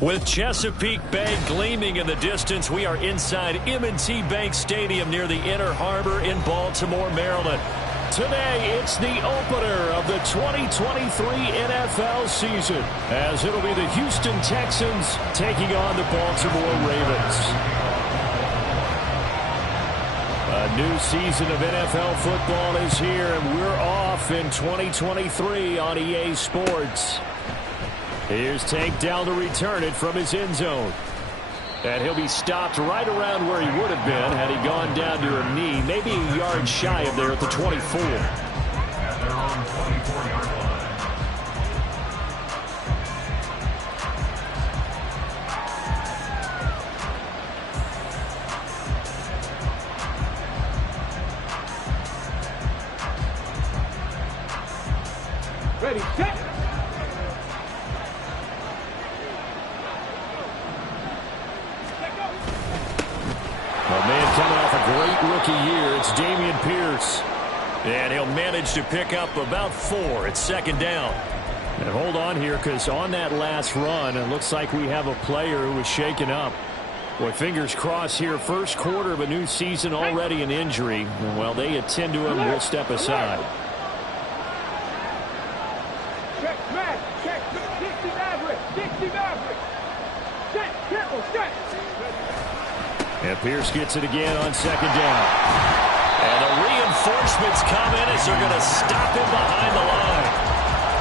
With Chesapeake Bay gleaming in the distance, we are inside M&T Bank Stadium near the Inner Harbor in Baltimore, Maryland. Today, it's the opener of the 2023 NFL season, as it'll be the Houston Texans taking on the Baltimore Ravens. A new season of NFL football is here, and we're off in 2023 on EA Sports. Here's Tank down to return it from his end zone. And he'll be stopped right around where he would have been had he gone down to a knee, maybe a yard shy of there at the 24. Ready, set. Coming off a great rookie year, it's Dameon Pierce. And he'll manage to pick up about 4 at second down. And hold on here, because on that last run, it looks like we have a player who was shaken up. Boy, fingers crossed here, first quarter of a new season, already an injury. And while they attend to him, we'll step aside. Check, smash, check, 60 Maverick, 60 Maverick. Set, triple, set. And Pierce gets it again on second down. And the reinforcements come in as they're going to stop him behind the line.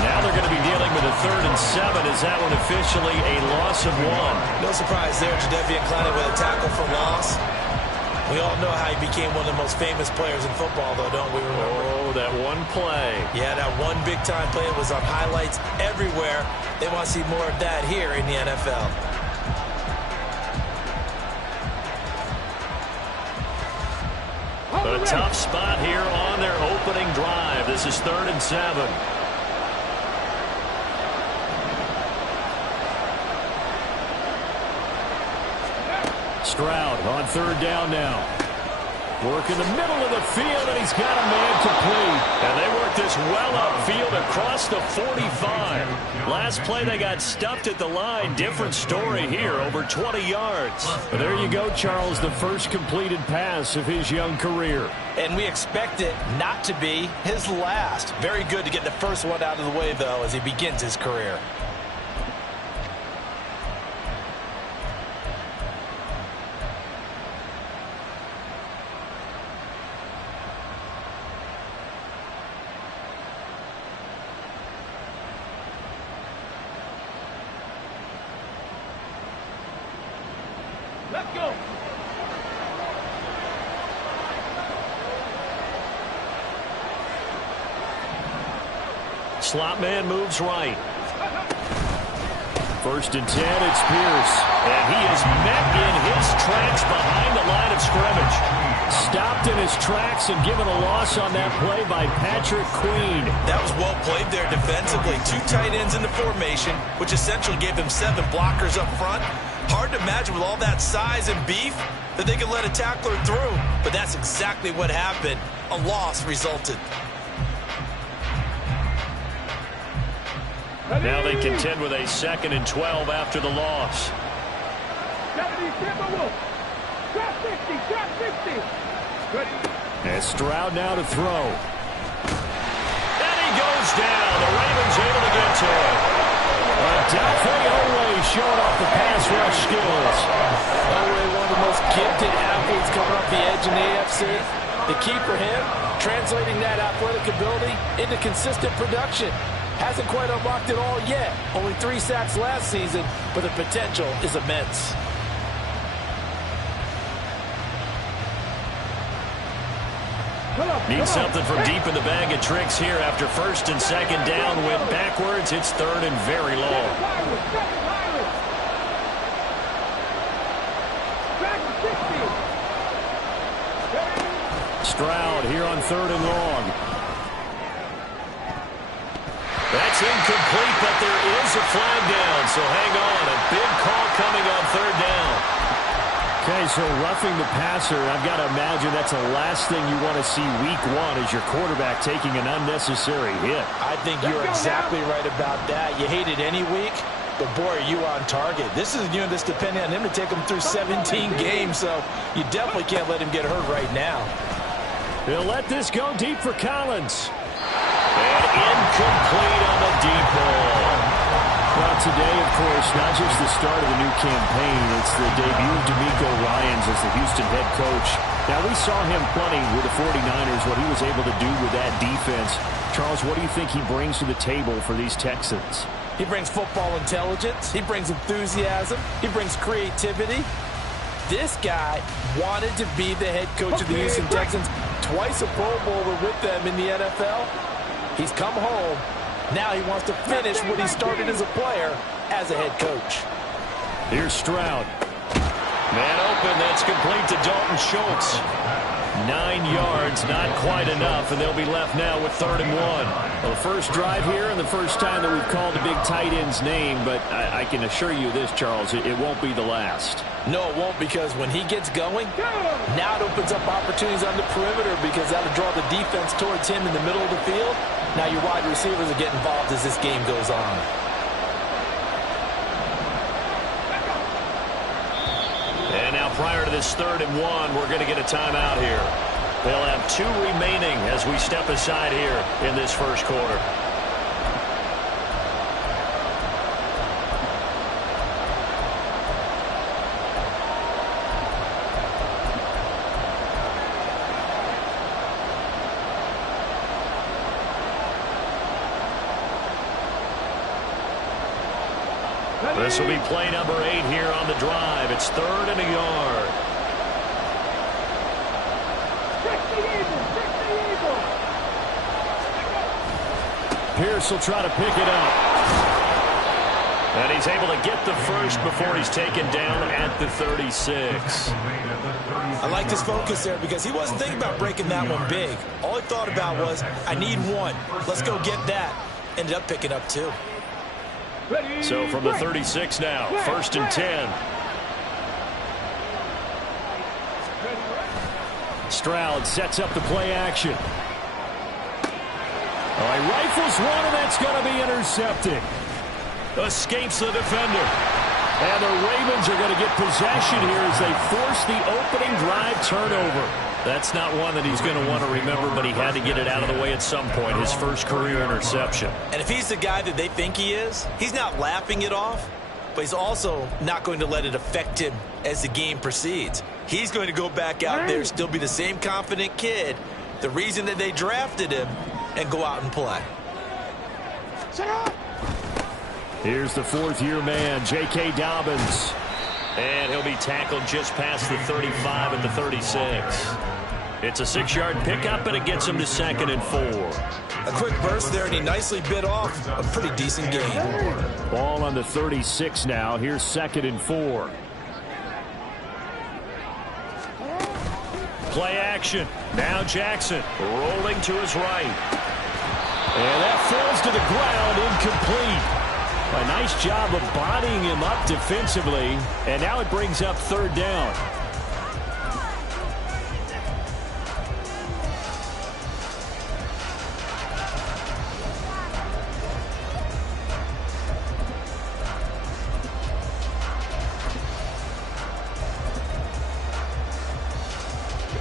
Now they're going to be dealing with a 3rd and 7. Is that one officially a loss of 1? No surprise there. Jadeveon Clowney with a tackle for loss. We all know how he became one of the most famous players in football, though, don't we remember? Oh, that one play. Yeah, that one big-time play was on highlights everywhere. They want to see more of that here in the NFL. A tough spot here on their opening drive. This is 3rd and 7. Stroud on 3rd down now. Work in the middle of the field, and he's got a man complete. And they work this well upfield across the 45. Last play, they got stuffed at the line. Different story here, over 20 yards. But there you go, Charles, the first completed pass of his young career. And we expect it not to be his last. Very good to get the first one out of the way, though, as he begins his career. Let's go. Slot man moves right. 1st and 10, it's Pierce. And he is met in his tracks behind the line of scrimmage. Stopped in his tracks and given a loss on that play by Patrick Queen. That was well played there defensively. 2 tight ends in the formation, which essentially gave them 7 blockers up front. Hard to imagine with all that size and beef that they could let a tackler through. But that's exactly what happened. A loss resulted. Now they contend with a 2nd and 12 after the loss. And Stroud now to throw. And he goes down. The Ravens able to get to him. Doubtfully Olay showing off the pass rush skills. Olay, one of the most gifted athletes coming off the edge in the AFC. The key for him, translating that athletic ability into consistent production. Hasn't quite unlocked it all yet. Only 3 sacks last season, but the potential is immense. Needs something from deep in the bag of tricks here after first and second down. Went backwards. It's third and very long. Stroud here on third and long. That's incomplete, but there is a flag down, so hang on. A big call coming on third down. Okay, so roughing the passer, I've got to imagine that's the last thing you want to see week one as your quarterback taking an unnecessary hit. I think you're exactly right about that. You hate it any week, but boy, are you on target. This is a unit that's depending on him to take him through 17 games, so you definitely can't let him get hurt right now. He'll let this go deep for Collins. And incomplete on the deep ball. Well, today, of course, not just the start of the new campaign, it's the debut of DeMeco Ryans as the Houston head coach. Now, we saw him plenty with the 49ers, what he was able to do with that defense. Charles, what do you think he brings to the table for these Texans? He brings football intelligence. He brings enthusiasm. He brings creativity. This guy wanted to be the head coach of the Houston Texans. Twice a Pro Bowler with them in the NFL. He's come home. Now he wants to finish what he started as a player as a head coach. Here's Stroud. Man open. That's complete to Dalton Schultz. 9 yards, not quite enough, and they'll be left now with third and one. Well, the first drive here and the first time that we've called a big tight end's name, but I can assure you this, Charles, it won't be the last. No, it won't, because when he gets going, now it opens up opportunities on the perimeter because that'll draw the defense towards him in the middle of the field. Now your wide receivers will get involved as this game goes on. And now prior to this third and one, we're going to get a timeout here. They'll have 2 remaining as we step aside here in this first quarter. This will be play number 8 here on the drive. It's third and a yard. Pierce will try to pick it up. And he's able to get the first before he's taken down at the 36. I like his focus there because he wasn't thinking about breaking that one big. All he thought about was, I need one. Let's go get that. Ended up picking up 2. So from the 36 now, first and 10. Stroud sets up the play action. Oh, he rifles one, and that's going to be intercepted. Escapes the defender. And the Ravens are going to get possession here as they force the opening drive turnover. That's not one that he's going to want to remember, but he had to get it out of the way at some point, his first career interception. And if he's the guy that they think he is, he's not laughing it off, but he's also not going to let it affect him as the game proceeds. He's going to go back out there, still be the same confident kid, the reason that they drafted him, and go out and play. Here's the fourth-year man, J.K. Dobbins. And he'll be tackled just past the 35 at the 36. It's a 6-yard pickup, and it gets him to second and 4. A quick burst there, and he nicely bit off a pretty decent gain. Ball on the 36 now. Here's second and 4. Play action. Now Jackson rolling to his right. And that falls to the ground, incomplete. A nice job of bodying him up defensively, and now it brings up third down.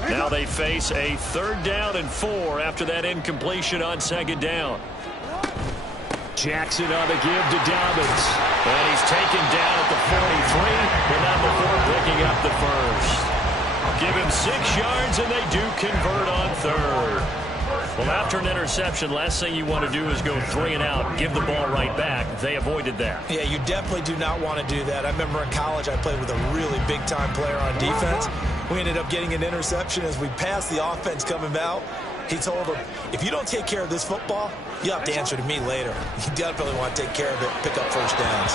Now they face a third down and 4 after that incompletion on second down. Jackson on the give to Dobbins. And he's taken down at the 43, but not before picking up the first. Give him 6 yards, and they do convert on third. Well, after an interception, last thing you want to do is go 3 and out, give the ball right back. They avoided that. Yeah, you definitely do not want to do that. I remember in college I played with a really big-time player on defense. We ended up getting an interception as we passed the offense coming out. He told him, if you don't take care of this football, you'll have to answer to me later. You definitely want to take care of it, pick up first downs.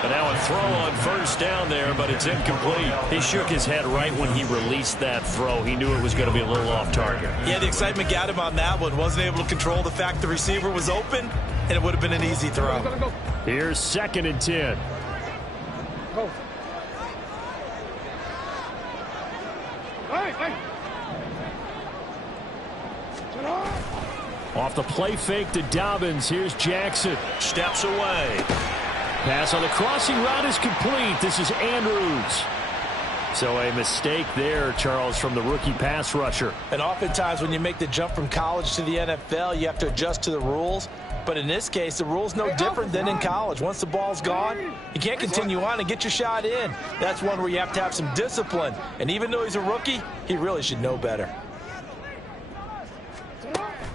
But now a throw on first down there, but it's incomplete. He shook his head right when he released that throw. He knew it was going to be a little off target. Yeah, the excitement got him on that one. Wasn't able to control the fact the receiver was open, and it would have been an easy throw. Here's 2nd and 10. Go. Hey. Off the play fake to Dobbins. Here's Jackson. Steps away. Pass on the crossing route is complete. This is Andrews. So a mistake there, Charles, from the rookie pass rusher. And oftentimes when you make the jump from college to the NFL, you have to adjust to the rules. But in this case, the rule's no different than in college. Once the ball's gone, you can't continue on and get your shot in. That's one where you have to have some discipline. And even though he's a rookie, he really should know better.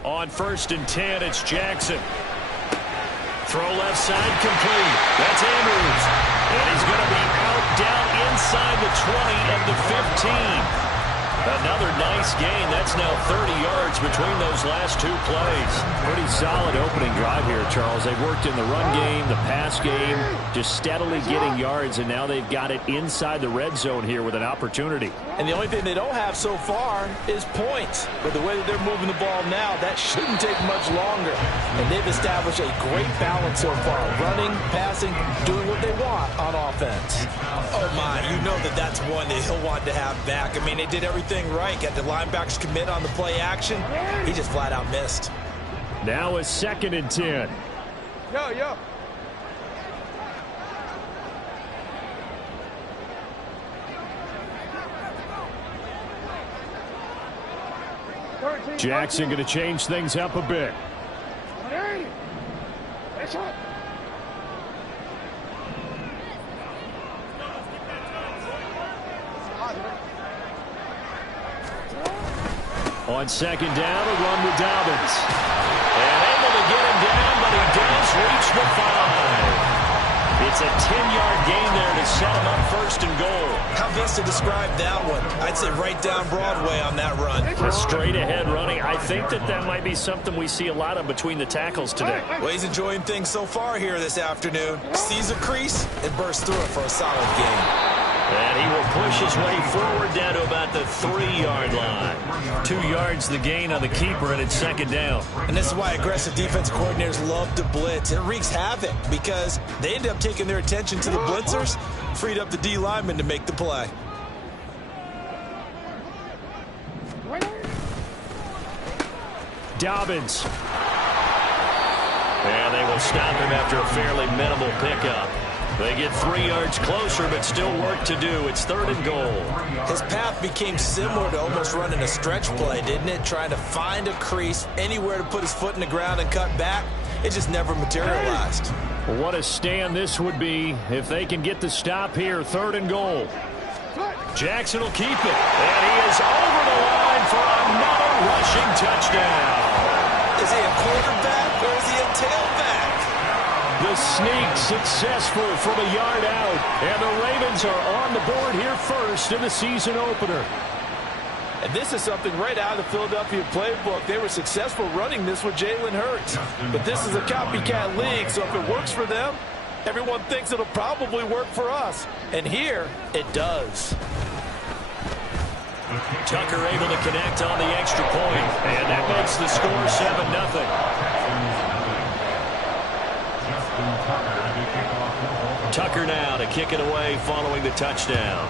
On 1st and 10, it's Jackson. Throw left side complete. That's Andrews. And he's going to be out down inside the 20 and the 15. Another nice gain. That's now 30 yards between those last 2 plays. Pretty solid opening drive here, Charles. They've worked in the run game, the pass game, just steadily getting yards, and now they've got it inside the red zone here with an opportunity. And the only thing they don't have so far is points. But the way that they're moving the ball now, that shouldn't take much longer. And they've established a great balance so far. Running, passing, doing what they want on offense. Oh, my. You know that's one that he'll want to have back. I mean, they did everything right. Got the linebackers commit on the play action. He just flat out missed. Now a 2nd and 10. Yo. Jackson going to change things up a bit. On 2nd down, a run with Dobbins. And able to get him down, but he does reach the 5. It's a 10-yard gain there to set him up 1st and goal. How best to describe that one? I'd say right down Broadway on that run. A straight-ahead running. I think that might be something we see a lot of between the tackles today. Well, he's enjoying things so far here this afternoon. Sees a crease and bursts through it for a solid gain. And he will push his way forward down to about the 3-yard line. 2 yards the gain on the keeper, and it's 2nd down. And this is why aggressive defense coordinators love to blitz. It wreaks havoc because they end up taking their attention to the blitzers, freed up the D lineman to make the play. Dobbins. And they will stop him after a fairly minimal pickup. They get 3 yards closer, but still work to do. It's 3rd and goal. His path became similar to almost running a stretch play, didn't it? Trying to find a crease, anywhere to put his foot in the ground and cut back. It just never materialized. Well, what a stand this would be if they can get the stop here. 3rd and goal. Jackson will keep it. And he is over the line for another rushing touchdown. Is he a quarterback or is he a tailback? The sneak successful from a yard out. And the Ravens are on the board here first in the season opener. And this is something right out of the Philadelphia playbook. They were successful running this with Jalen Hurts. But this is a copycat league, so if it works for them, everyone thinks it'll probably work for us. And here, it does. Tucker able to connect on the extra point. And that makes the score 7-0. Tucker now to kick it away following the touchdown.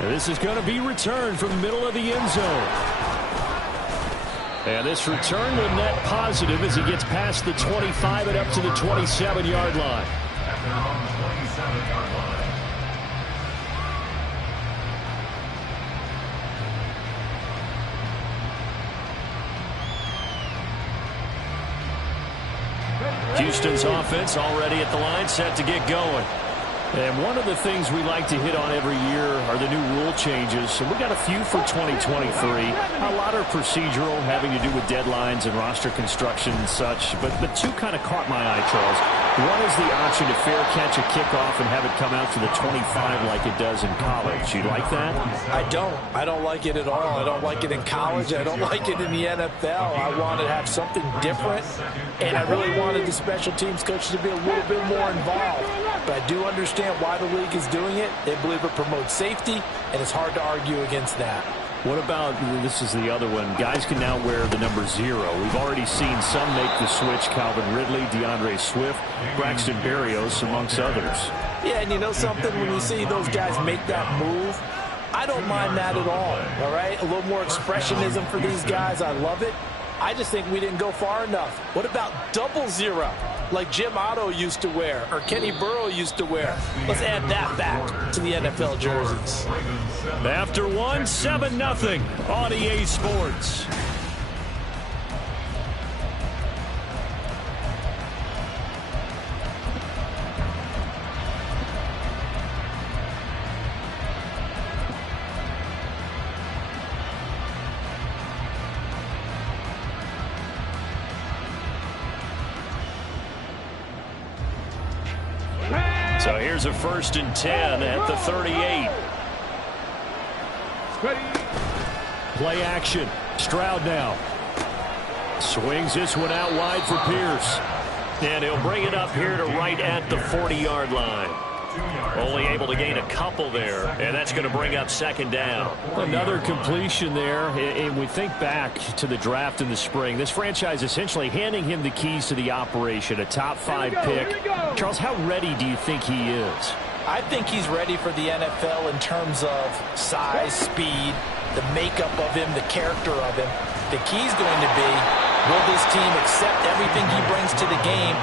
And this is going to be returned from the middle of the end zone. And this return will net positive as he gets past the 25 and up to the 27-yard line. Houston's offense already at the line, set to get going. And one of the things we like to hit on every year are the new rule changes. And we got a few for 2023. A lot are procedural, having to do with deadlines and roster construction and such. But two kind of caught my eye, Charles. One is the option to fair catch a kickoff and have it come out to the 25 like it does in college. You like that? I don't. I don't like it at all. I don't like it in college. I don't like it in the NFL. I want to have something different, and I really wanted the special teams coach to be a little bit more involved. But I do understand why the league is doing it. They believe it promotes safety, and it's hard to argue against that. What about, this is the other one, guys can now wear the number 0. We've already seen some make the switch, Calvin Ridley, DeAndre Swift, Braxton Berrios, amongst others. Yeah, and you know something, when you see those guys make that move, I don't mind that at all right? A little more expressionism for these guys, I love it. I just think we didn't go far enough. What about 00, like Jim Otto used to wear or Kenny Burrow used to wear? Let's add that back to the NFL jerseys. After one, 7-0 on EA Sports. So here's a 1st and 10 at the 38. Play action. Stroud now. Swings this one out wide for Pierce. And he'll bring it up here to right at the 40-yard line. Only able to gain a couple there, and that's going to bring up 2nd down. Another completion there, and we think back to the draft in the spring. This franchise essentially handing him the keys to the operation, a top 5 pick. Charles, how ready do you think he is? I think he's ready for the NFL in terms of size, speed, the makeup of him, the character of him. The key's going to be, will this team accept everything he brings to the game?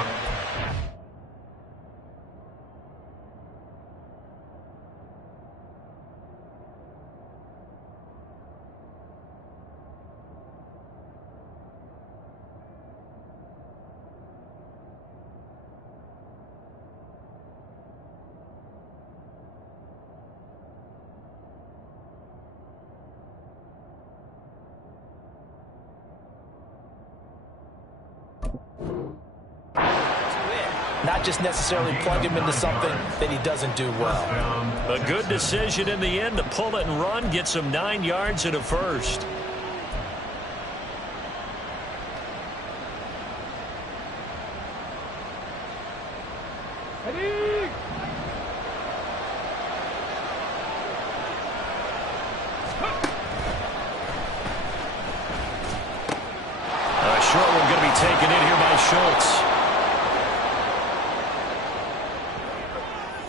Not just necessarily plug him into something that he doesn't do well. A good decision in the end to pull it and run, get some 9 yards and a first. A short one going to be taken in here by Schultz.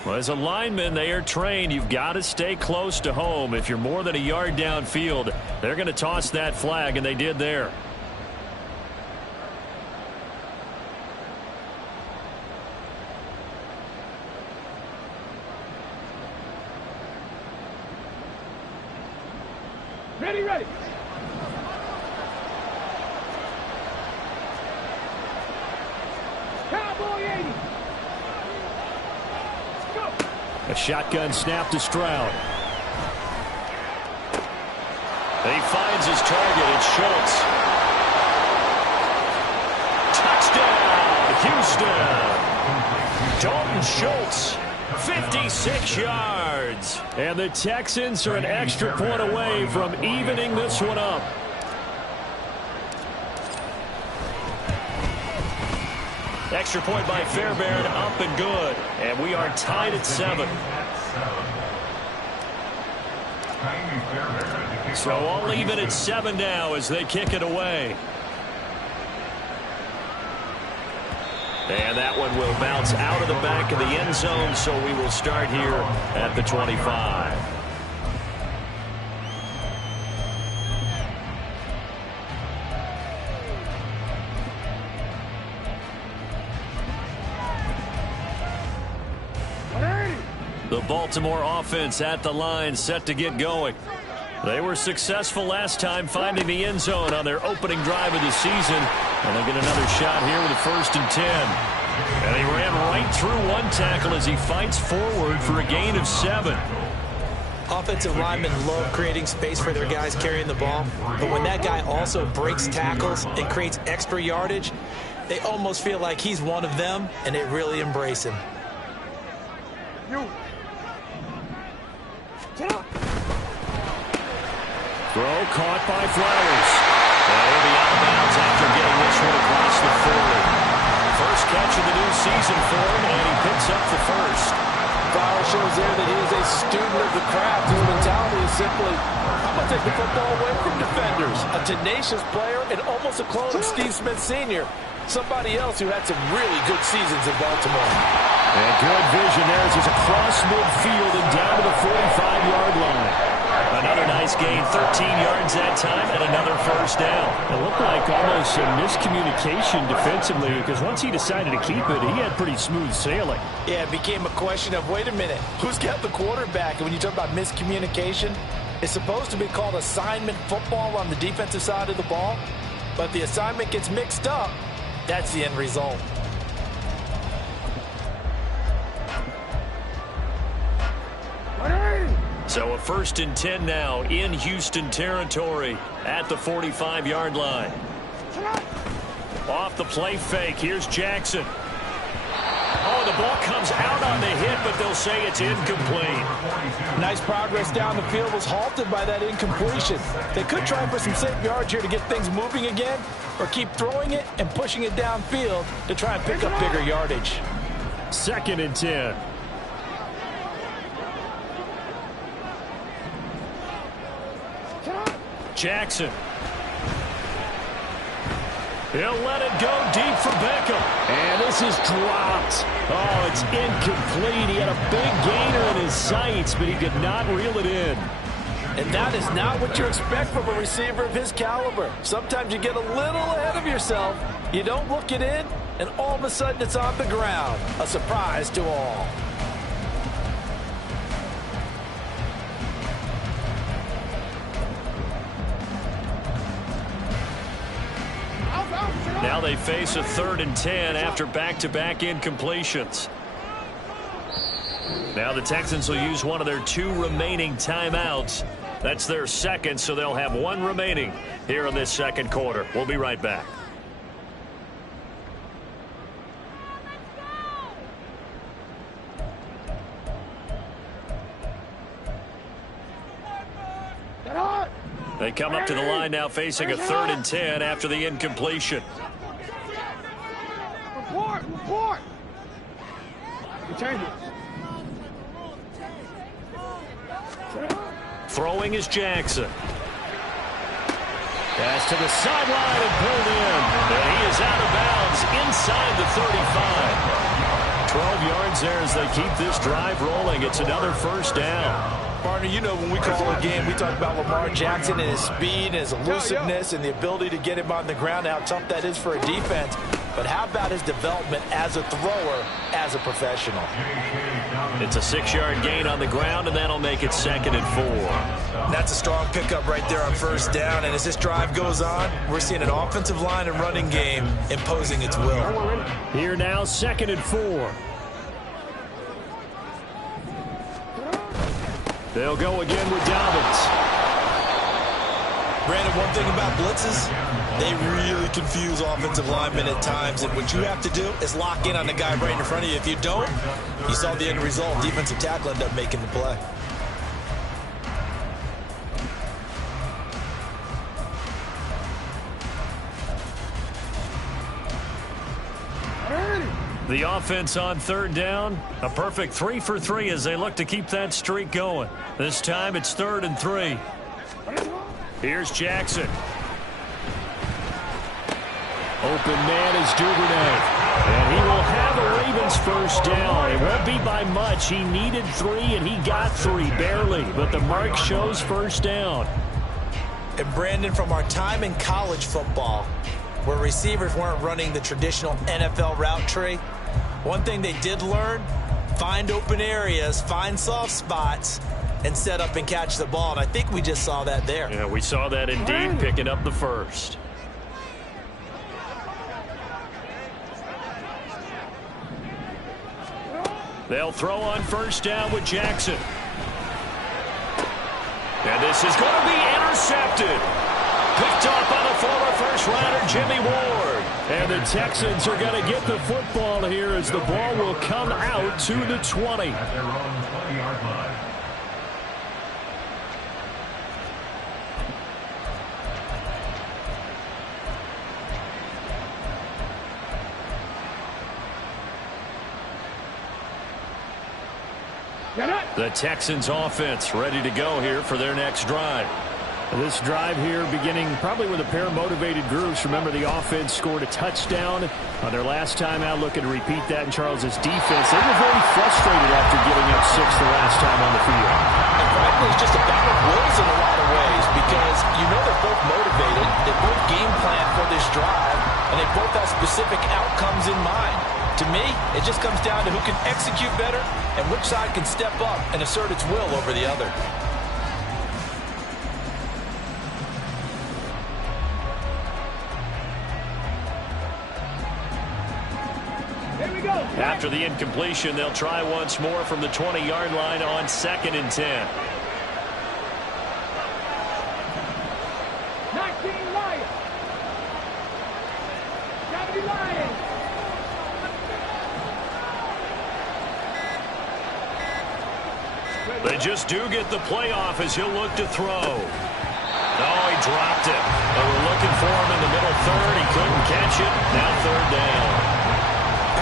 Well, as a lineman, they are trained. You've got to stay close to home. If you're more than a yard downfield, they're going to toss that flag, and they did there. Ready. Cowboy 80. A shotgun snap to Stroud. He finds his target. It's Schultz. Touchdown, Houston. Dalton Schultz, 56 yards. And the Texans are an extra point away from evening this one up. Extra point by Fairbairn, up and good. And we are tied at 7. So all leave it at 7 now as they kick it away. And that one will bounce out of the back of the end zone, so we will start here at the 25. The Baltimore offense at the line, set to get going. They were successful last time finding the end zone on their opening drive of the season. And they get another shot here with a 1st and 10. And he ran right through one tackle as he fights forward for a gain of 7. Offensive linemen love creating space for their guys carrying the ball. But when that guy also breaks tackles and creates extra yardage, They almost feel like he's one of them, and they really embrace him. Throw caught by Flowers. And he'll be out of bounds after getting this one across the 40. First catch of the new season for him, and he picks up the first. Flowers shows there that he is a student of the craft. His mentality is simply, I'm going to take the football away from defenders. A tenacious player and almost a clone of Steve Smith Sr., somebody else who had some really good seasons in Baltimore. And good vision there as he's across midfield and down to the 45-yard line. Another nice gain, 13 yards that time, and another first down. It looked like almost a miscommunication defensively because once he decided to keep it, he had pretty smooth sailing. Yeah, it became a question of, wait a minute, who's got the quarterback? And when you talk about miscommunication, it's supposed to be called assignment football on the defensive side of the ball, but the assignment gets mixed up. That's the end result. So a 1st and 10 now in Houston territory at the 45-yard line. Off the play fake, here's Jackson. Oh, the ball comes out on the hit, but they'll say it's incomplete. Nice progress down the field was halted by that incompletion. They could try for some safe yards here to get things moving again, or keep throwing it and pushing it downfield to try and pick up bigger yardage. 2nd and 10. Jackson. He'll let it go deep for Beckham. And this is dropped. Oh, it's incomplete. He had a big gainer in his sights, but he could not reel it in. And that is not what you expect from a receiver of his caliber. Sometimes you get a little ahead of yourself. You don't look it in, and all of a sudden it's on the ground. A surprise to all. Now they face a 3rd and 10 after back-to-back incompletions. Now the Texans will use one of their 2 remaining timeouts. That's their second, so they'll have 1 remaining here in this second quarter. We'll be right back. They come up to the line now facing a 3rd and 10 after the incompletion. Report! Return it. Throwing is Jackson. Pass to the sideline and pulled in. And he is out of bounds inside the 35. 12 yards there as they keep this drive rolling. It's another first down. Partner, you know when we call a game, we talk about Lamar Jackson and his speed and his elusiveness and the ability to get him on the ground, how tough that is for a defense. But how about his development as a thrower, as a professional? It's a 6-yard gain on the ground, and that'll make it 2nd and 4. That's a strong pickup right there on first down. And as this drive goes on, we're seeing an offensive line and running game imposing its will. Here now, 2nd and 4. They'll go again with Dobbins. Brandon, one thing about blitzes, they really confuse offensive linemen at times. And what you have to do is lock in on the guy right in front of you. If you don't, you saw the end result. Defensive tackle ended up making the play. The offense on 3rd down, a perfect 3 for 3 as they look to keep that streak going. This time it's 3rd and 3. Here's Jackson. Open man is Duvernay. And he will have a Ravens first down. It won't be by much. He needed 3, and he got 3, barely. But the mark shows first down. And Brandon, from our time in college football, where receivers weren't running the traditional NFL route tree, one thing they did learn, find open areas, find soft spots, and set up and catch the ball. And I think we just saw that there. Yeah, we saw that indeed, picking up the first. They'll throw on first down with Jackson. And this is going to be intercepted. Picked off by the former first-rounder Jimmy Ward. And the Texans are going to get the football here as the ball will come out to the 20. At their own 20-yard line. The Texans offense ready to go here for their next drive. This drive here beginning probably with a pair of motivated groups. Remember, the offense scored a touchdown on their last time out, looking to repeat that in Charles's defense. They were very frustrated after giving up 6 the last time on the field. And frankly, it's just a battle of wills in a lot of ways because you know they're both motivated. They both game plan for this drive, and they both have specific outcomes in mind. To me, it just comes down to who can execute better and which side can step up and assert its will over the other. After the incompletion, they'll try once more from the 20-yard line on 2nd and 10. 19 Lions. 70 Lions. They just do get the playoff as he'll look to throw. No, he dropped it. They were looking for him in the middle third. He couldn't catch it. Now 3rd down.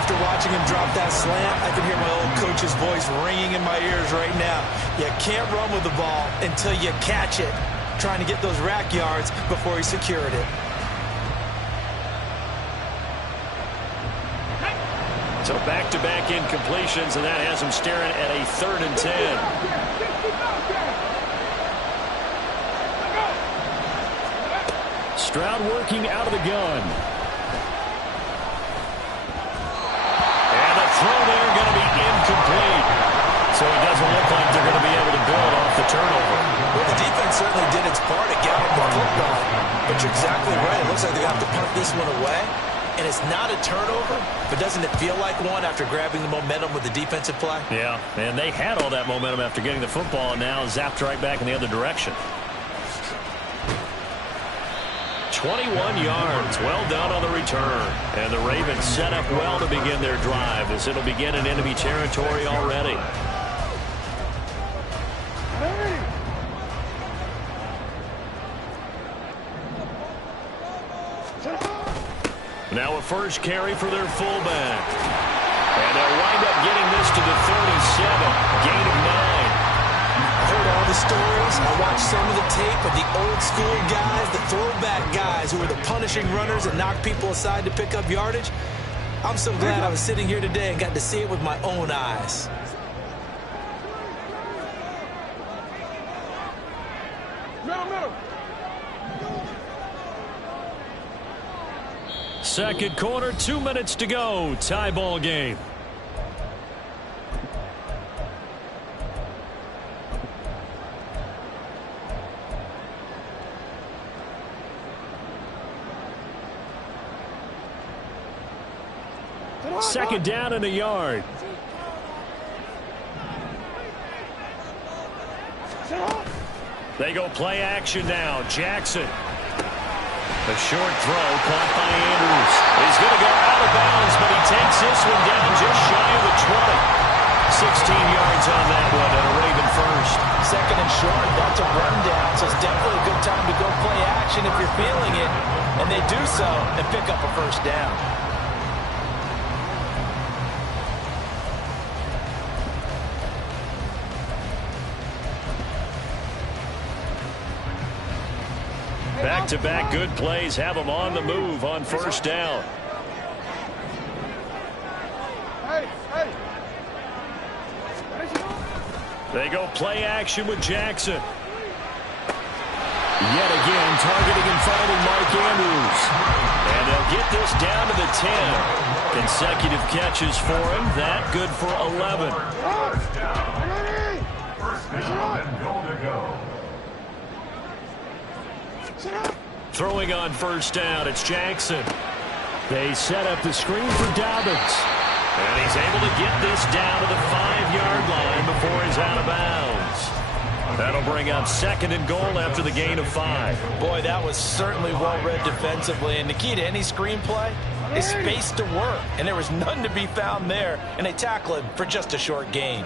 After watching him drop that slant, I can hear my old coach's voice ringing in my ears right now. You can't run with the ball until you catch it. Trying to get those rack yards before he secured it. So back-to-back incompletions, and that has him staring at a 3rd and 10. Stroud working out of the gun. And the throw there going to be incomplete. So it doesn't look like they're going to be able to build off the turnover. Well, the defense certainly did its part at gathering the football. But you're exactly right. It looks like they're going to have to punt this one away. And it's not a turnover, but doesn't it feel like one after grabbing the momentum with the defensive play? Yeah, and they had all that momentum after getting the football, and now zapped right back in the other direction. 21 yards, well done on the return. And the Ravens set up well to begin their drive as it'll begin in enemy territory already. Now a first carry for their fullback. And they'll wind up getting this to the 37, gain of 9. I heard all the stories. I watched some of the tape of the old school guys, the throwback guys who were the punishing runners that knocked people aside to pick up yardage. I'm so glad I was sitting here today and got to see it with my own eyes. Second quarter, 2 minutes to go. Tie ball game. Second down and a yard. They go play action now. Jackson. A short throw caught by Andrews. He's going to go out of bounds, but he takes this one down just shy of the 20. 16 yards on that one, and a Raven first. Second and short, that's a rundown, so it's definitely a good time to go play action if you're feeling it. And they do so and pick up a first down. Back-to-back good plays have them on the move on first down. They go play action with Jackson. Yet again, targeting and finding Mark Andrews. And they'll get this down to the 10. Consecutive catches for him. That good for 11. First down and goal to go. Throwing on first down, it's Jackson. They set up the screen for Dobbins. And he's able to get this down to the 5-yard line before he's out of bounds. That'll bring up 2nd and goal after the gain of 5. Boy, that was certainly well-read defensively. And the key to any screenplay is space to work. And there was none to be found there. And they tackle him for just a short gain.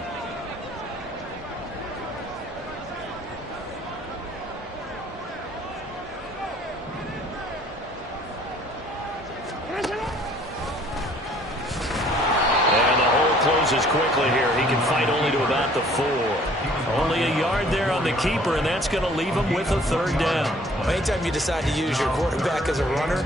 Closes quickly here. He can fight only to about the 4. Only a yard there on the keeper, and that's going to leave him with a 3rd down. Anytime you decide to use your quarterback as a runner,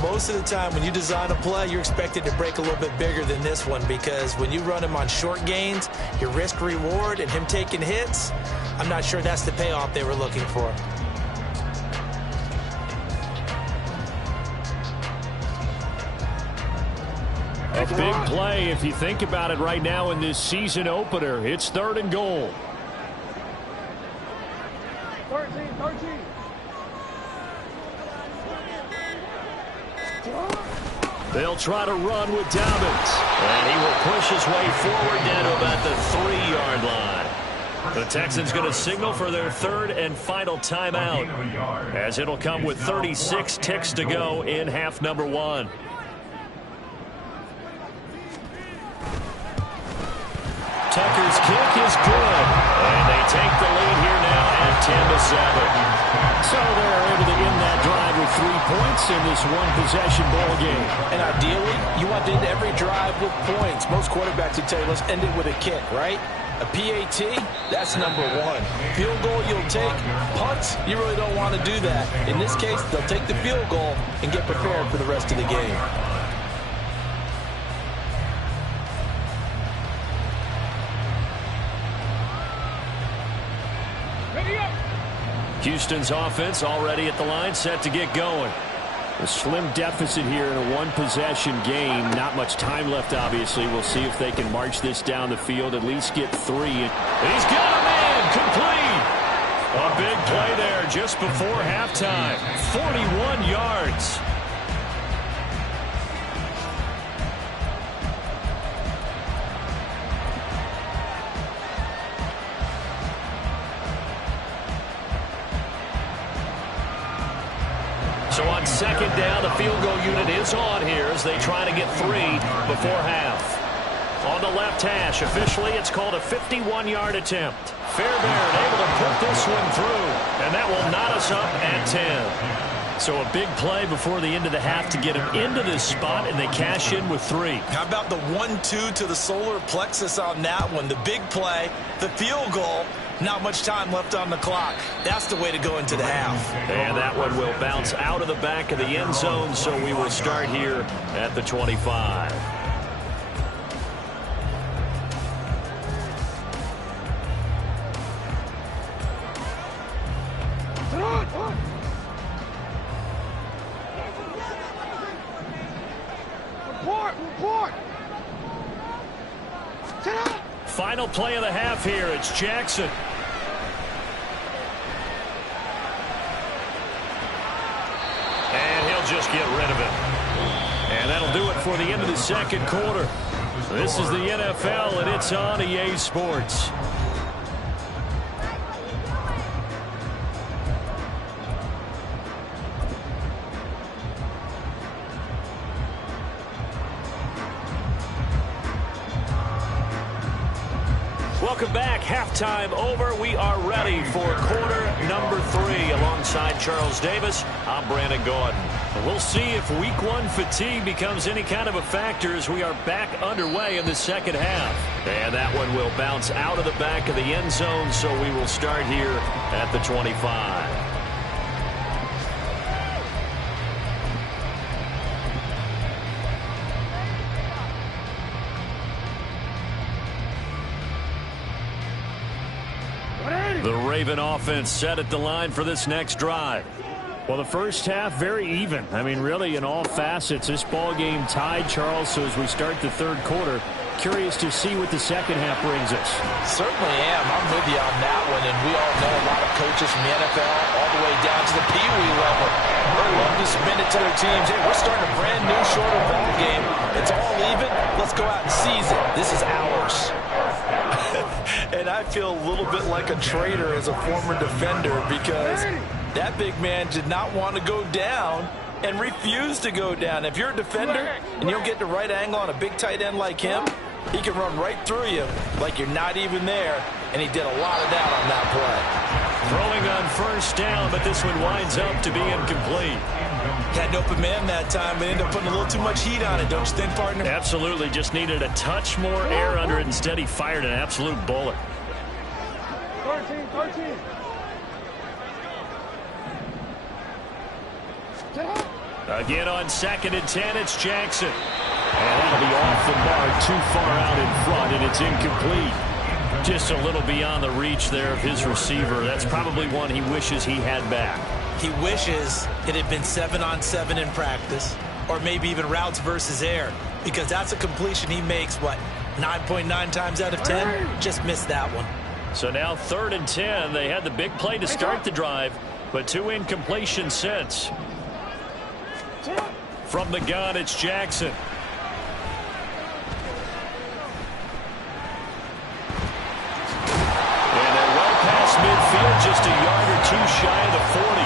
most of the time when you design a play, you're expected to break a little bit bigger than this one, because when you run him on short gains, your risk-reward and him taking hits, I'm not sure that's the payoff they were looking for. A big play if you think about it right now in this season opener. It's 3rd and goal. 13. They'll try to run with Dobbins. And he will push his way forward down to about the 3-yard line. The Texans going to signal for their 3rd and final timeout, as it'll come with 36 ticks to go in half number 1. Tucker's kick is good, and they take the lead here now at 10-7. So they're able to end that drive with 3 points in this one-possession ball game. And ideally, you want to end every drive with points. Most quarterbacks would tell you, let's end it with a kick, right? A PAT, that's number 1. Field goal, you'll take. Punts, you really don't want to do that. In this case, they'll take the field goal and get prepared for the rest of the game. Houston's offense already at the line, set to get going. A slim deficit here in a one-possession game. Not much time left, obviously. We'll see if they can march this down the field, at least get 3. He's got a man, complete. A big play there just before halftime. 41 yards. So on 2nd down, the field goal unit is on here as they try to get 3 before half. On the left hash, officially it's called a 51-yard attempt. Fairbairn able to put this one through, and that will knot us up at 10. So a big play before the end of the half to get him into this spot, and they cash in with 3. How about the 1-2 to the solar plexus on that one? The big play, the field goal. Not much time left on the clock. That's the way to go into the half. And that one will bounce out of the back of the end zone, so we will start here at the 25. Report! Final play of the half here. It's Jackson. And he'll just get rid of it. And that'll do it for the end of the 2nd quarter. This is the NFL, and it's on EA Sports. Welcome back. Halftime over. We are ready for quarter number 3. Alongside Charles Davis, I'm Brandon Gordon. We'll see if week 1 fatigue becomes any kind of a factor as we are back underway in the 2nd half. And that one will bounce out of the back of the end zone, so we will start here at the 25. The Raven offense set at the line for this next drive. Well, the first half, very even. I mean, really, in all facets, this ball game tied, Charles. So as we start the 3rd quarter, curious to see what the 2nd half brings us. Certainly am. I'm with you on that one. And we all know a lot of coaches from the NFL all the way down to the Pee Wee level. They love to submit it to their teams. Hey, we're starting a brand new, shorter ball game. It's all even. Let's go out and seize it. This is ours. And I feel a little bit like a traitor as a former defender because that big man did not want to go down and refused to go down. If you're a defender and you don't get the right angle on a big tight end like him, he can run right through you like you're not even there, and he did a lot of that on that play. Throwing on first down, but this one winds up to be incomplete. Had an open man that time, but ended up putting a little too much heat on it, don't you think, partner? Absolutely, just needed a touch more air under it. Instead, he fired an absolute bullet. 13. Again on 2nd and 10, it's Jackson. And that'll be off the mark, too far out in front, and it's incomplete. Just a little beyond the reach there of his receiver. That's probably one he wishes he had back. He wishes it had been 7-on-7 in practice, or maybe even routes versus air, because that's a completion he makes, 9.9 times out of 10? Just missed that one. So now 3rd and 10. They had the big play to start the drive, but 2 incompletions since. From the gun, it's Jackson. And they're well past midfield, just a yard or two shy of the 40.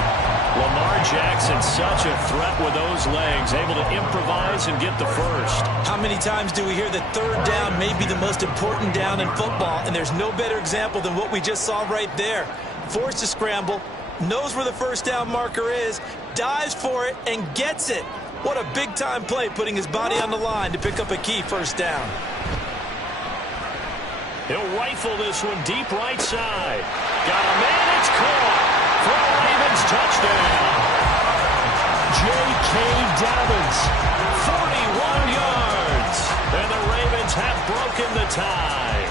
Lamar Jackson, such a threat with those legs, able to improvise and get the first. How many times do we hear that 3rd down may be the most important down in football, and there's no better example than what we just saw right there. Forced to scramble, knows where the first down marker is, dives for it, and gets it. What a big-time play, putting his body on the line to pick up a key first down. He'll rifle this one deep right side. Got a man, it's caught. For a Ravens touchdown. J.K. Dobbins, 41 yards. And the Ravens have broken the tie.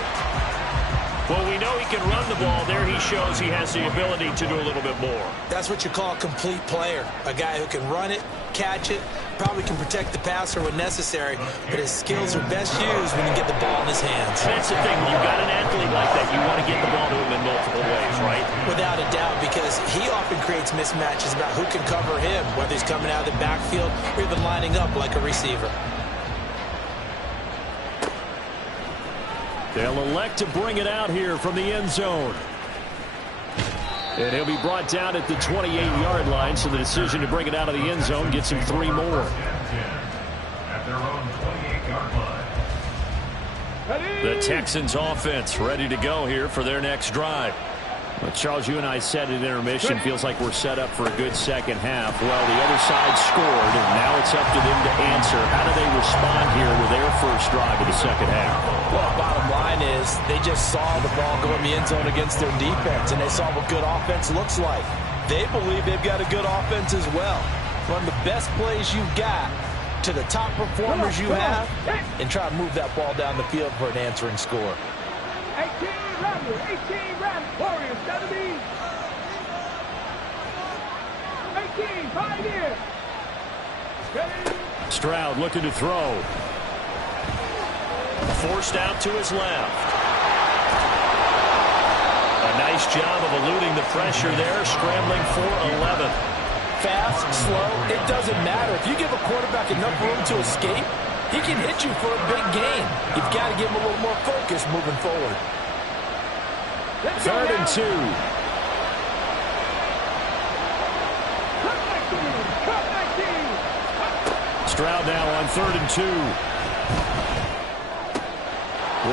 Well, we know he can run the ball. There he shows he has the ability to do a little bit more. That's what you call a complete player. A guy who can run it, catch it, probably can protect the passer when necessary, but his skills are best used when you get the ball in his hands. That's the thing. When you've got an athlete like that, you want to get the ball to him in multiple ways, right? Without a doubt, because he often creates mismatches about who can cover him, whether he's coming out of the backfield or even lining up like a receiver. They'll elect to bring it out here from the end zone. And he'll be brought down at the 28-yard line, so the decision to bring it out of the end zone gets him 3 more. At their own 28-yard line. The Texans offense ready to go here for their next drive. Well, Charles, you and I said at intermission, feels like we're set up for a good second half. Well, the other side scored, and now it's up to them to answer. How do they respond here with their first drive of the second half? Well, bottom line is they just saw the ball go in the end zone against their defense, and they saw what good offense looks like. They believe they've got a good offense as well. Run the best plays you've got to the top performers you have, and try to move that ball down the field for an answering score. 18 Ramblers, Warriors, 70. 18, Pioneer. Stroud looking to throw. Forced out to his left. A nice job of eluding the pressure there, scrambling for 11. Fast, slow, it doesn't matter. If you give a quarterback enough room to escape, he can hit you for a big gain. You've got to give him a little more focus moving forward. 3rd and 2. Stroud now on 3rd and 2.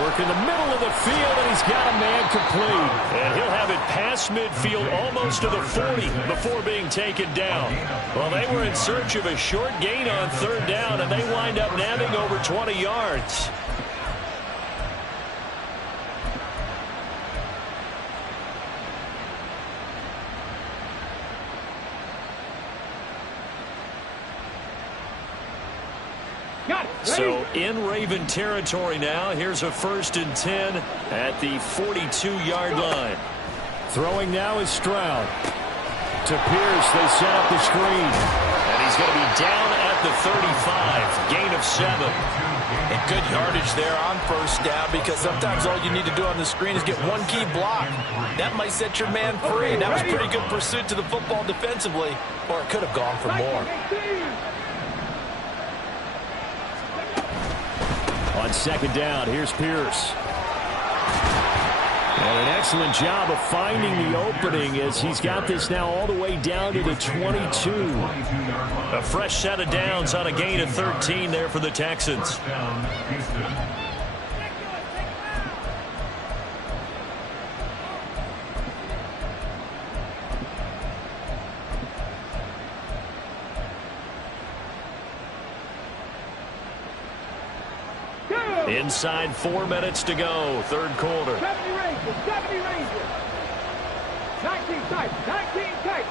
Work in the middle of the field, and he's got a man complete. And he'll have it past midfield almost to the 40 before being taken down. Well, they were in search of a short gain on 3rd down, and they wind up nabbing over 20 yards. So in Raven territory now. Here's a 1st and 10 at the 42-yard line. Throwing now is Stroud. To Pierce, they set up the screen. And he's going to be down at the 35. Gain of 7. And good yardage there on 1st down, because sometimes all you need to do on the screen is get one key block. That might set your man free. That was pretty good pursuit to the football defensively, or it could have gone for more. On 2nd down, here's Pierce. And an excellent job of finding the opening as he's got this now all the way down to the 22. A fresh set of downs on a gain of 13 there for the Texans. Inside 4 minutes to go, third quarter. 70 Rangers, 70 Rangers. 19 tight, 19 tight.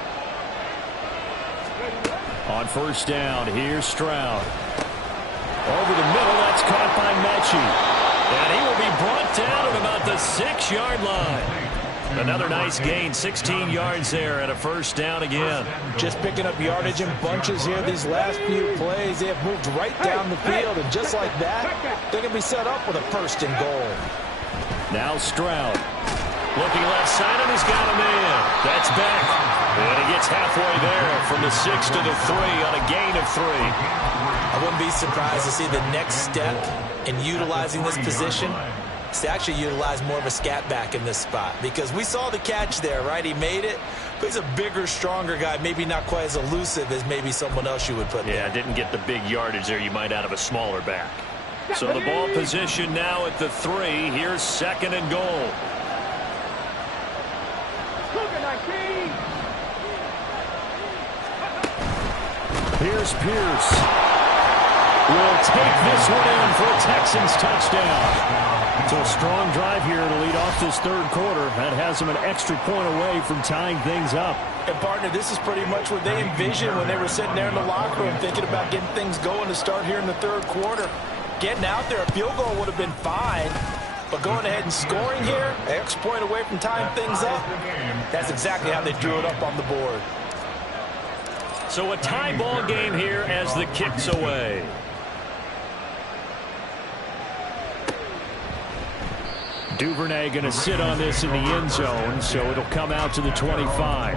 On first down, here's Stroud. Over the middle, that's caught by MHU. And he will be brought down at about the 6-yard line. Another nice gain, 16 yards there, and a first down again. Just picking up yardage in bunches here these last few plays. They have moved right down the field, and just like that, they're going to be set up with a first and goal. Now Stroud. Looking left side, and he's got a man. That's back. And he gets halfway there from the 6 to the 3 on a gain of 3. I wouldn't be surprised to see the next step in utilizing this position is to actually utilize more of a scat back in this spot, because we saw the catch there, right? He made it, but he's a bigger, stronger guy, maybe not quite as elusive as maybe someone else you would put there. Yeah, didn't get the big yardage there you might out of a smaller back. So the ball position now at the 3. Here's second and goal. Here's Pierce. Will take this one in for a Texans touchdown. So a strong drive here to lead off this third quarter. That has them an extra point away from tying things up. And, partner, this is pretty much what they envisioned when they were sitting there in the locker room thinking about getting things going to start here in the third quarter. Getting out there, a field goal would have been fine. But going ahead and scoring here, an extra point away from tying things up, that's exactly how they drew it up on the board. So a tie ball game here as the kick's away. Duvernay going to sit on this in the end zone, so it'll come out to the 25.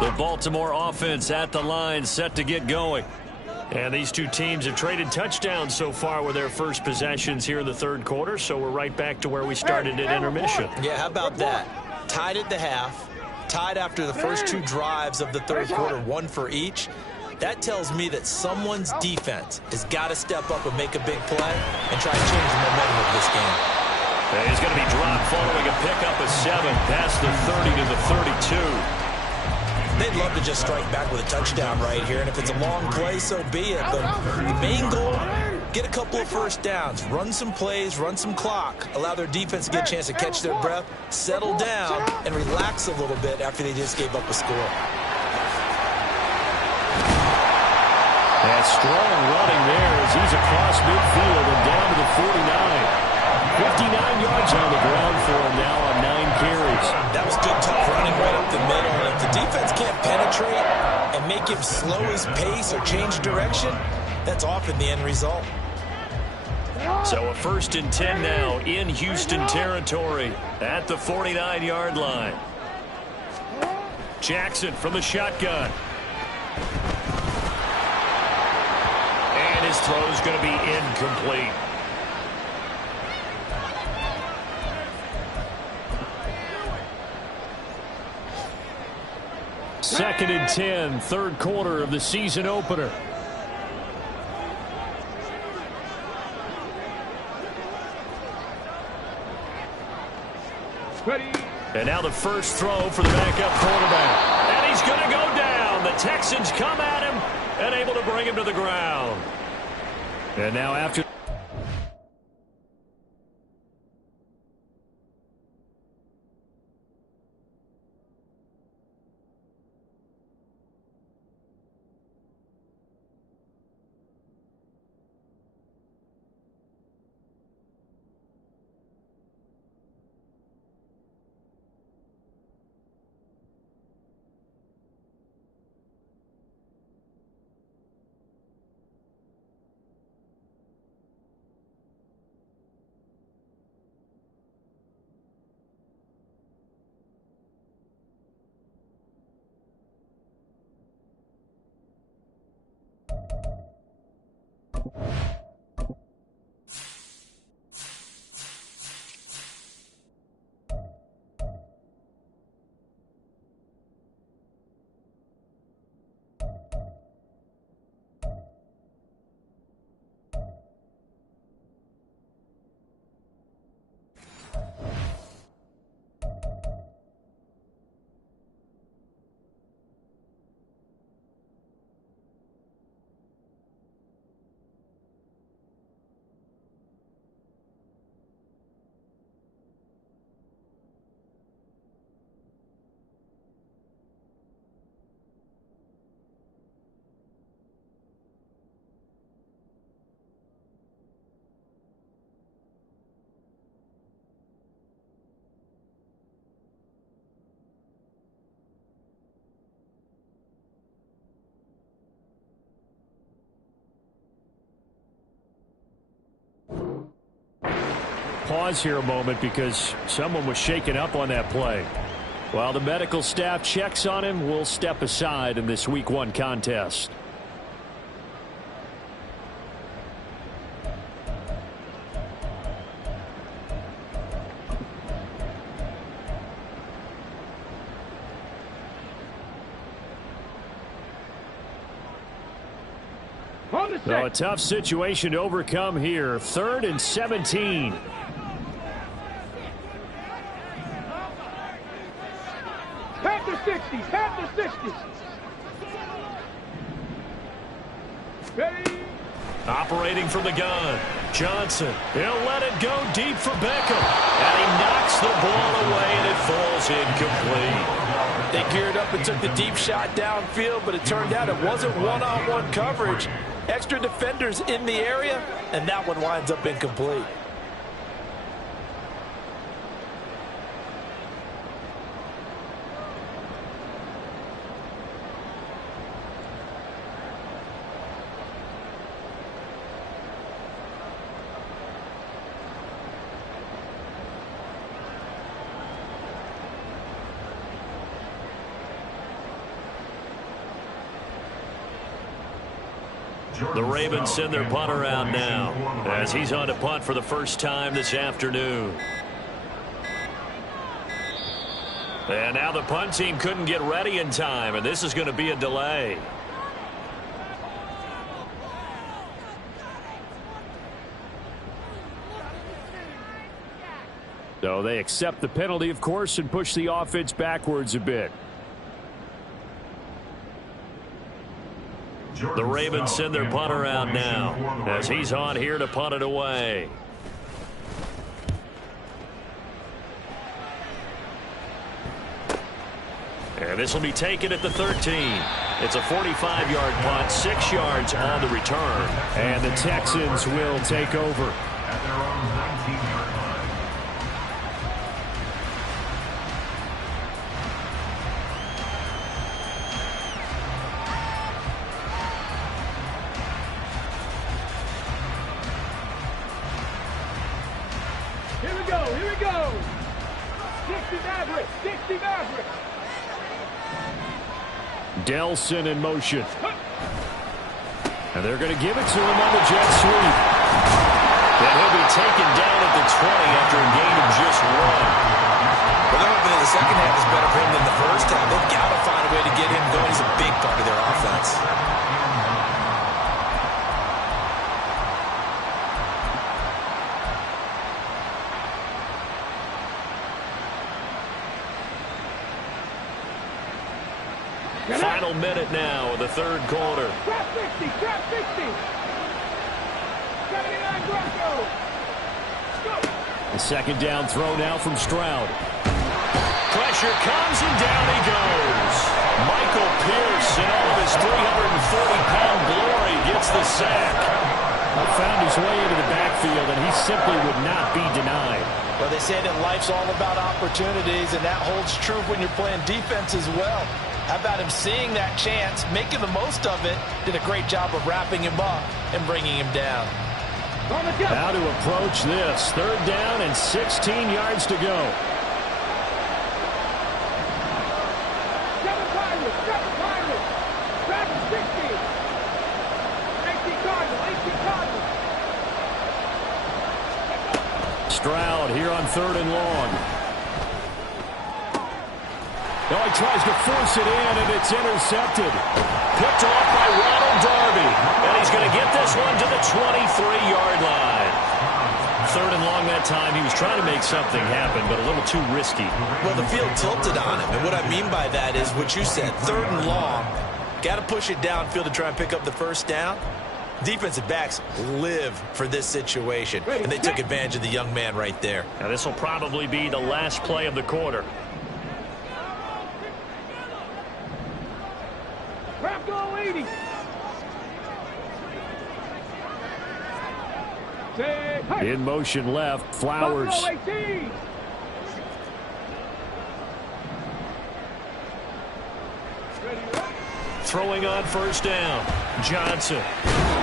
The Baltimore offense at the line, set to get going. And these two teams have traded touchdowns so far with their first possessions here in the third quarter, so we're right back to where we started at intermission. Yeah, how about that? Tied at the half, tied after the first two drives of the third quarter, one for each. That tells me that someone's defense has got to step up and make a big play and try to change the momentum of this game. And he's going to be dropped following a pickup of 7 past the 30 to the 32. They'd love to just strike back with a touchdown right here, and if it's a long play, so be it. But the main goal, get a couple of first downs, run some plays, run some clock, allow their defense to get a chance to catch their breath, settle down, and relax a little bit after they just gave up a score. That strong running there as he's across midfield and down to the 49. 59 yards on the ground for him now on 9 carries. That was good, tough running right up the middle. And if the defense can't penetrate and make him slow his pace or change direction, that's often the end result. So a 1st and 10 now in Houston territory at the 49-yard line. Jackson from the shotgun. And his throw is going to be incomplete. Second and 10, third quarter of the season opener. Ready. And now the first throw for the backup quarterback. And he's going to go down. The Texans come at him and able to bring him to the ground. And now after pause here a moment because someone was shaken up on that play. While the medical staff checks on him, we'll step aside in this Week 1 contest. So a tough situation to overcome here. 3rd and 17. Half the 60s, half the 60s. Ready? Operating from the gun. Johnson. He'll let it go deep for Beckham. And he knocks the ball away, and it falls incomplete. They geared up and took the deep shot downfield, but it turned out it wasn't one-on-one coverage. Extra defenders in the area, and that one winds up incomplete. The Ravens send their punter out now as he's on to punt for the first time this afternoon. And now the punt team couldn't get ready in time, and this is going to be a delay. So they accept the penalty, of course, and push the offense backwards a bit. The Ravens send their punter out now as he's on here to punt it away. And this will be taken at the 13. It's a 45-yard punt, 6 yards on the return. And the Texans will take over. At their own 19-yard line. Here we go, here we go. 60 Maverick, 60 Maverick. Delson in motion. And they're going to give it to him on the jet sweep. And he'll be taken down at the 20 after a gain of just 1. Well, they're hoping that the second half is better for him than the first half. They've got to find a way to get him going. He's a big part of their offense. Final minute now of the third quarter. Trap 60, trap 60. 79 Broncos. Go. The second down throw now from Stroud. Pressure comes and down he goes. Michael Pierce in all of his 340-pound glory gets the sack. Found his way into the backfield, and he simply would not be denied. Well, they say that life's all about opportunities, and that holds true when you're playing defense as well. How about him seeing that chance, making the most of it, did a great job of wrapping him up and bringing him down. How to approach this. Third down and 16 yards to go. 7 Pirates, 7 Pirates. Trap 60. 18 Cardinals, 18 Cardinals. Stroud here on 3rd and long. Oh, he tries to force it in, and it's intercepted. Picked off by Ronald Darby. And he's going to get this one to the 23-yard line. 3rd and long that time. He was trying to make something happen, but a little too risky. Well, the field tilted on him. And what I mean by that is what you said. 3rd and long. Got to push it downfield to try and pick up the first down. Defensive backs live for this situation. And they took advantage of the young man right there. Now, this will probably be the last play of the quarter. Trap goal 80. Say, hey. In motion left, Flowers. Buffalo 18. Throwing on first down. Johnson.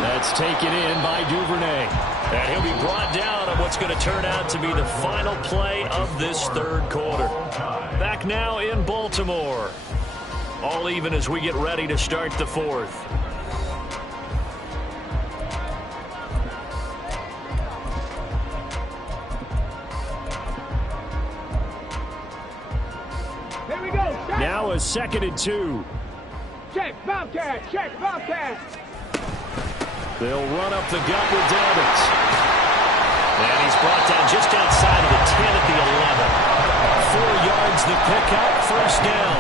That's taken in by Duvernay. And he'll be brought down on what's going to turn out to be the final play of this third quarter. Back now in Baltimore. All even as we get ready to start the fourth. Here we go. Check. Now a 2nd and 2. Check, Bobcat. Check, Bobcat. They'll run up the gut with Dobbins. And he's brought down just outside of the 10 at the 11. 4 yards the pickup, first down.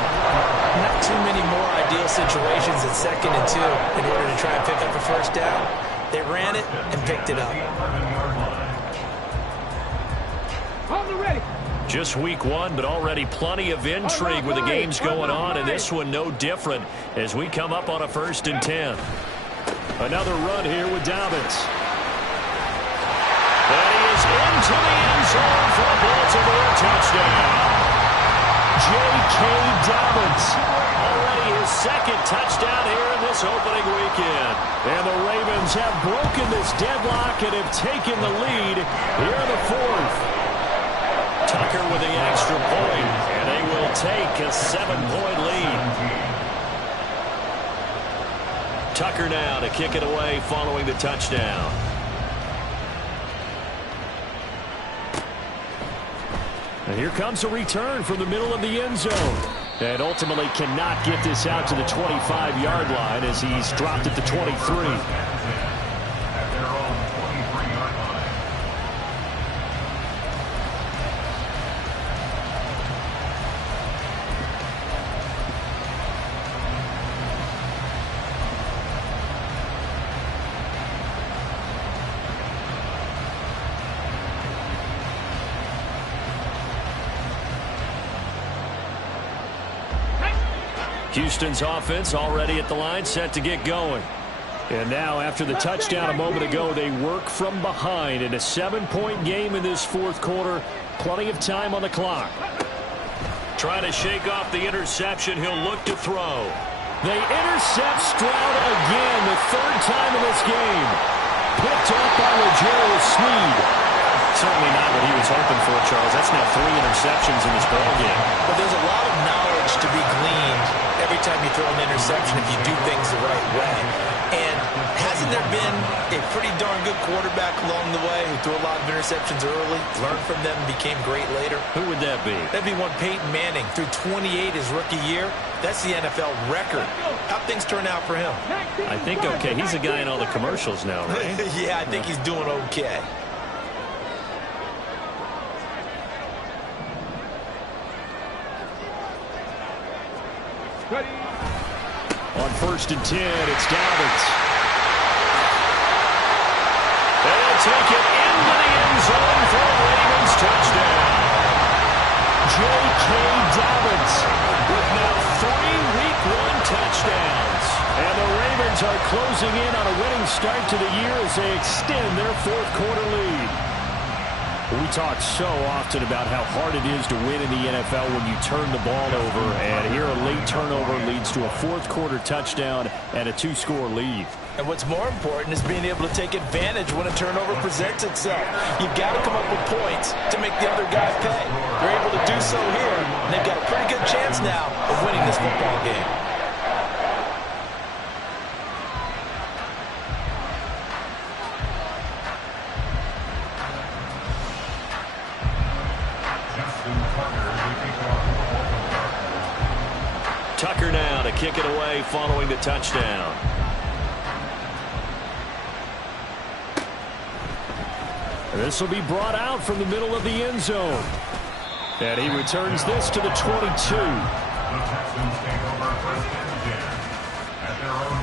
Not too many more ideal situations at 2nd and 2 in order to try and pick up a first down. They ran it and picked it up. On the ready. Just week 1, but already plenty of intrigue with the games going on, and this one no different as we come up on a 1st and 10. Another run here with Dobbins. And he is into the end zone for a Baltimore touchdown. J.K. Dobbins. Already his 2nd touchdown here in this opening weekend. And the Ravens have broken this deadlock and have taken the lead here in the 4th. Tucker with the extra point, and they will take a 7-point lead. Tucker now to kick it away following the touchdown. And here comes a return from the middle of the end zone. And ultimately cannot get this out to the 25-yard line as he's dropped at the 23. Houston's offense already at the line, set to get going. And now, after the touchdown a moment ago, they work from behind in a 7-point game in this 4th quarter. Plenty of time on the clock. Trying to shake off the interception. He'll look to throw. They intercept Stroud again, the 3rd time in this game. Picked up by L'Jarius Sneed. Certainly not what he was hoping for, Charles. That's now 3 interceptions in this ballgame. But there's a lot of knowledge to be gleaned every time you throw an interception if you do things the right way. And hasn't there been a pretty darn good quarterback along the way who threw a lot of interceptions early, learned from them, and became great later? Who would that be? That'd be one Peyton Manning. Threw 28 his rookie year. That's the NFL record. How'd things turn out for him? I think okay. He's a guy in all the commercials now, right? Yeah, I think he's doing okay. Ready. On 1st and 10, it's Dobbins. They'll take it into the end zone for a Ravens touchdown. J.K. Dobbins With now 3 Week 1 touchdowns. And the Ravens are closing in on a winning start to the year as they extend their 4th quarter lead. We talk so often about how hard it is to win in the NFL when you turn the ball over, and here a late turnover leads to a 4th quarter touchdown and a 2-score lead. And what's more important is being able to take advantage when a turnover presents itself. You've got to come up with points to make the other guy pay. They're able to do so here, and they've got a pretty good chance now of winning this football game. Tucker now to kick it away following the touchdown. This will be brought out from the middle of the end zone. And he returns this to the 22. The Texans take over 1st and 10 at their own